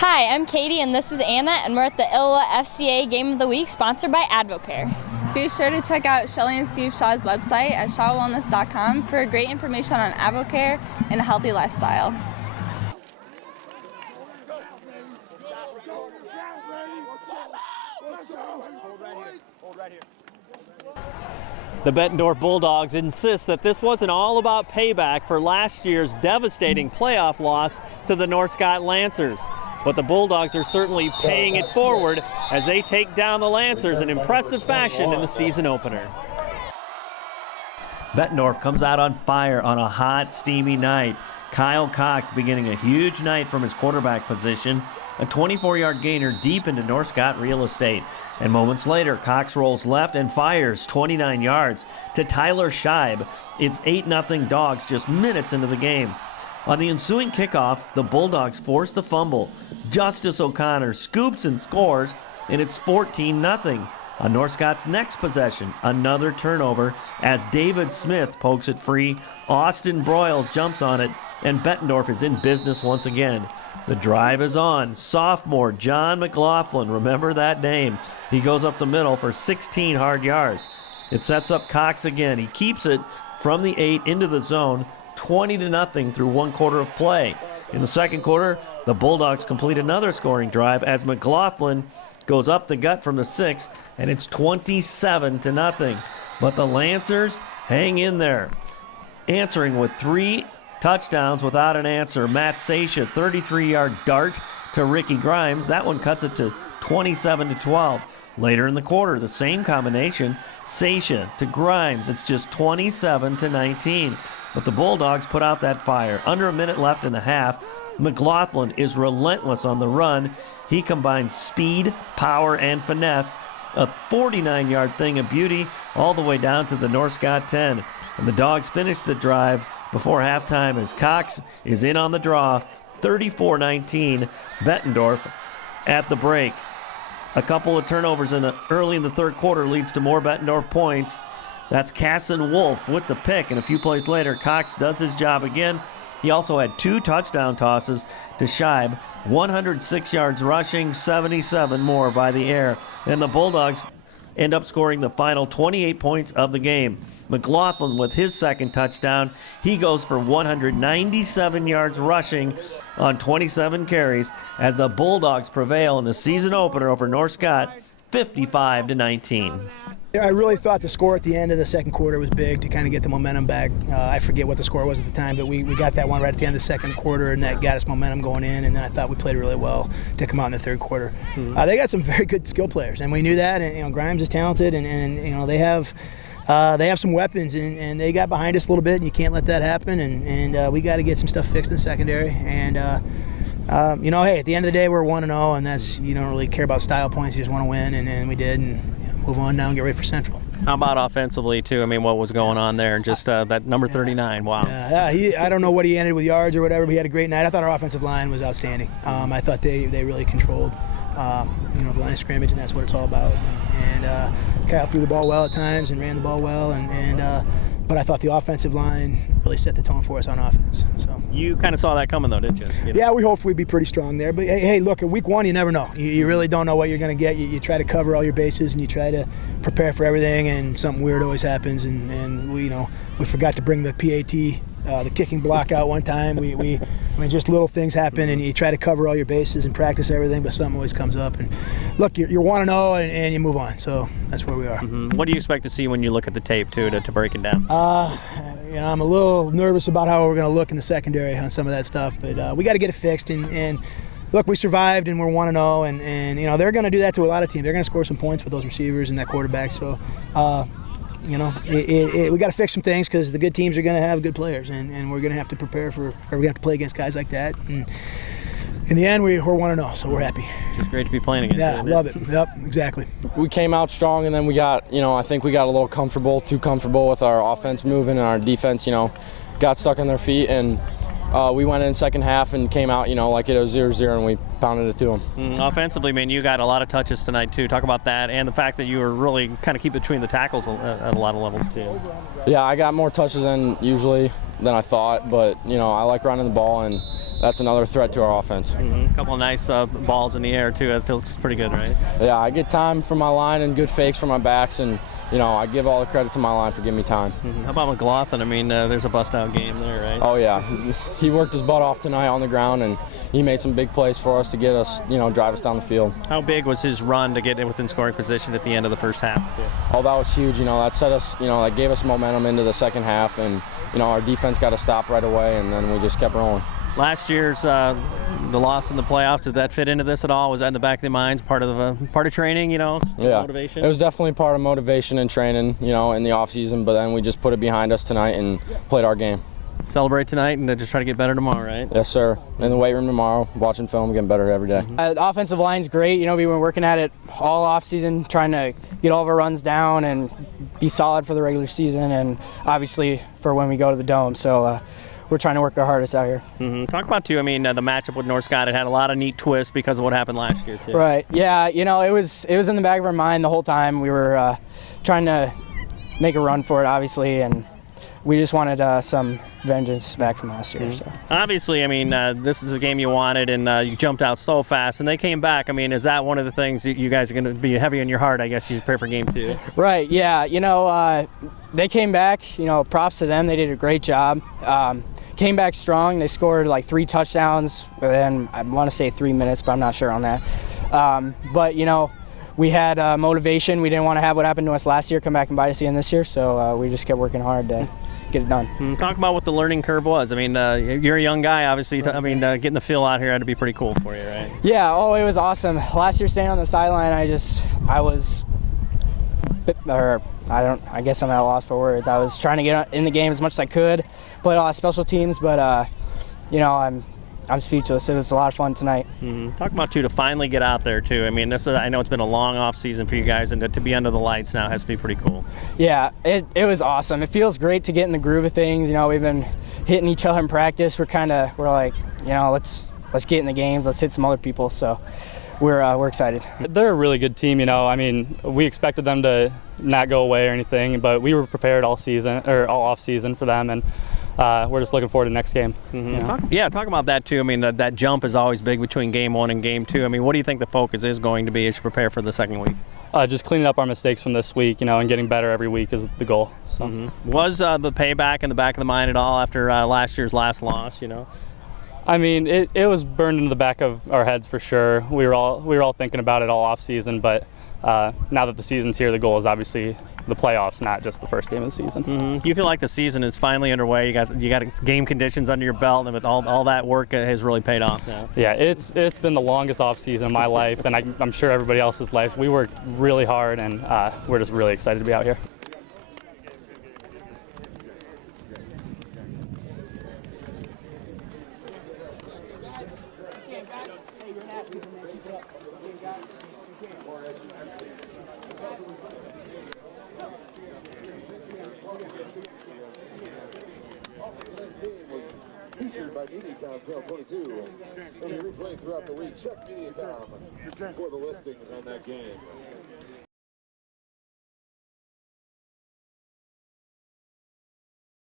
Hi, I'm Katie and this is Anna, and we're at the ILLOWA FCA Game of the Week sponsored by Advocare. Be sure to check out Shelly and Steve Shaw's website at shawwellness.com for great information on Advocare and a healthy lifestyle. The Bettendorf Bulldogs insist that this wasn't all about payback for last year's devastating playoff loss to the North Scott Lancers. But the Bulldogs are certainly paying it forward as they take down the Lancers in impressive fashion in the season opener. Bettendorf comes out on fire on a hot, steamy night. Kyle Cox beginning a huge night from his quarterback position, a 24-yard gainer deep into North Scott real estate. And moments later, Cox rolls left and fires 29 yards to Tyler Scheib. It's 8-0 Dogs just minutes into the game. On the ensuing kickoff, the Bulldogs force the fumble. Justice O'Connor scoops and scores, and it's 14-0. On North Scott's next possession, another turnover as David Smith pokes it free. Austin Broyles jumps on it, and Bettendorf is in business once again. The drive is on. Sophomore John McLaughlin, remember that name. He goes up the middle for 16 hard yards. It sets up Cox again. He keeps it from the 8 into the zone, 20-0 through one quarter of play. In the second quarter, the Bulldogs complete another scoring drive as McLaughlin goes up the gut from the 6, and it's 27-0. But the Lancers hang in there, answering with 3 touchdowns without an answer. Matt Sasha, 33-yard dart to Ricky Grimes. That one cuts it to 27-12. Later in the quarter, the same combination, Sasha to Grimes. It's just 27-19. But the Bulldogs put out that fire. Under a minute left in the half, McLaughlin is relentless on the run. He combines speed, power, and finesse. A 49-yard thing of beauty all the way down to the North Scott 10. And the Dogs finish the drive before halftime as Cox is in on the draw. 34-19, Bettendorf at the break. A couple of turnovers early in the third quarter leads to more Bettendorf points. That's Casson Wolf with the pick, and a few plays later, Cox does his job again. He also had 2 touchdown tosses to Scheib, 106 yards rushing, 77 more by the air. And the Bulldogs end up scoring the final 28 points of the game. McLaughlin with his second touchdown. He goes for 197 yards rushing on 27 carries as the Bulldogs prevail in the season opener over North Scott, 55-19. I really thought the score at the end of the second quarter was big to kind of get the momentum back. I forget what the score was at the time, but we got that one right at the end of the second quarter, and that got us momentum going in, and then I thought we played really well to come out in the third quarter. They got some very good skill players, and we knew that, and Grimes is talented, and they have some weapons, and they got behind us a little bit, and you can't let that happen, and we got to get some stuff fixed in the secondary. And hey, at the end of the day, we're 1-0, and that's, you don't really care about style points, you just want to win, and we did, and move on now and get ready for Central. How about offensively, too? I mean, what was going on there? Just that number 39, wow. I don't know what he ended with yards or whatever, but he had a great night. I thought our offensive line was outstanding. I thought they really controlled the line of scrimmage, and that's what it's all about. And Kyle threw the ball well at times and ran the ball well, but I thought the offensive line really set the tone for us on offense. So you kind of saw that coming, though, didn't you? Yeah, we hoped we'd be pretty strong there. But hey, look, at week 1, you never know. You really don't know what you're going to get. You try to cover all your bases and you try to prepare for everything, and something weird always happens. And we forgot to bring the PAT. The kicking block out one time. I mean, just little things happen, and you try to cover all your bases and practice everything, but something always comes up. And look, you want to know, and you move on. So that's where we are. What do you expect to see when you look at the tape, too, to break it down? I'm a little nervous about how we're going to look in the secondary on some of that stuff, but we got to get it fixed. And look, we survived, and we're 1-0, and they're going to do that to a lot of teams. They're going to score some points with those receivers and that quarterback. So. We got to fix some things because the good teams are going to have good players, and we're going to have to prepare for, or we're going to have to play against guys like that. And in the end, we're 1-0, so we're happy. It's great to be playing against. Yeah, love it. Yep, exactly. We came out strong, and then we got, I think we got a little too comfortable with our offense moving, and our defense, got stuck on their feet, and we went in second half and came out, like it was 0-0, and we pounded it to them. Offensively, man, you got a lot of touches tonight, too. Talk about that and the fact that you were really kind of keep between the tackles at a lot of levels, too. Yeah, I got more touches than I thought, but, I like running the ball, and that's another threat to our offense. A couple of nice balls in the air too. It feels pretty good, right? Yeah, I get time from my line and good fakes from my backs, and I give all the credit to my line for giving me time. How about McLaughlin? I mean, there's a bust-out game there, right? Oh yeah, he worked his butt off tonight on the ground, and he made some big plays for us to get us, drive us down the field. How big was his run to get within scoring position at the end of the first half? Oh, that was huge. That set us, that gave us momentum into the second half, and our defense got to stop right away, and then we just kept rolling. Last year's the loss in the playoffs, did that fit into this at all? Was that in the back of their minds, part of training, Yeah, motivation? It was definitely part of motivation and training, in the off season. But then we just put it behind us tonight and played our game. Celebrate tonight and just try to get better tomorrow, right? Yes, sir. In the weight room tomorrow, watching film, getting better every day. The offensive line's great. We've been working at it all off season, trying to get all of our runs down and be solid for the regular season, and obviously for when we go to the Dome. So. We're trying to work our hardest out here. Talk about, too, the matchup with North Scott. It had a lot of neat twists because of what happened last year, too. Right. Yeah, it was in the back of our mind the whole time. We were trying to make a run for it, obviously, and we just wanted some vengeance back from last year. So. Obviously, this is a game you wanted, and you jumped out so fast, and they came back. Is that one of the things that you guys are going to be heavy on your heart, I guess, you prepare for game 2? Right, yeah. They came back. Props to them. They did a great job. Came back strong. They scored like 3 touchdowns within, I want to say 3 minutes, but I'm not sure on that. But we had motivation. We didn't want to have what happened to us last year come back and bite us again this year, so we just kept working hard to get it done. Talk about what the learning curve was. You're a young guy, obviously. Getting the feel out here had to be pretty cool for you, right? Yeah. Oh, it was awesome. Last year, staying on the sideline, I was. I guess I'm at a loss for words. I was trying to get in the game as much as I could, play a lot of special teams, but I'm speechless. It was a lot of fun tonight. Talk about, too, to finally get out there, too. I know it's been a long off season for you guys, and to be under the lights now has to be pretty cool. Yeah, it was awesome. It feels great to get in the groove of things. We've been hitting each other in practice. We're like, let's get in the games. Let's hit some other people. So we're excited. They're a really good team. We expected them to not go away or anything, but we were prepared all off season for them, and we're just looking forward to the next game. Talk about that too. That jump is always big between game 1 and game 2. What do you think the focus is going to be as you prepare for the second week? Just cleaning up our mistakes from this week, and getting better every week is the goal. So. Was the payback in the back of the mind at all after last year's last loss? It was burned into the back of our heads for sure. We were all thinking about it all off season, but now that the season's here, the goal is obviously the playoffs, not just the first game of the season. Do you feel like the season is finally underway? You got game conditions under your belt, and with all that work has really paid off now. Yeah, it's been the longest off season of my life, and I'm sure everybody else's life. We worked really hard, and we're just really excited to be out here. Featured by MediaCom Channel 22. And you replay throughout the week. Check MediaCom for the listings on that game.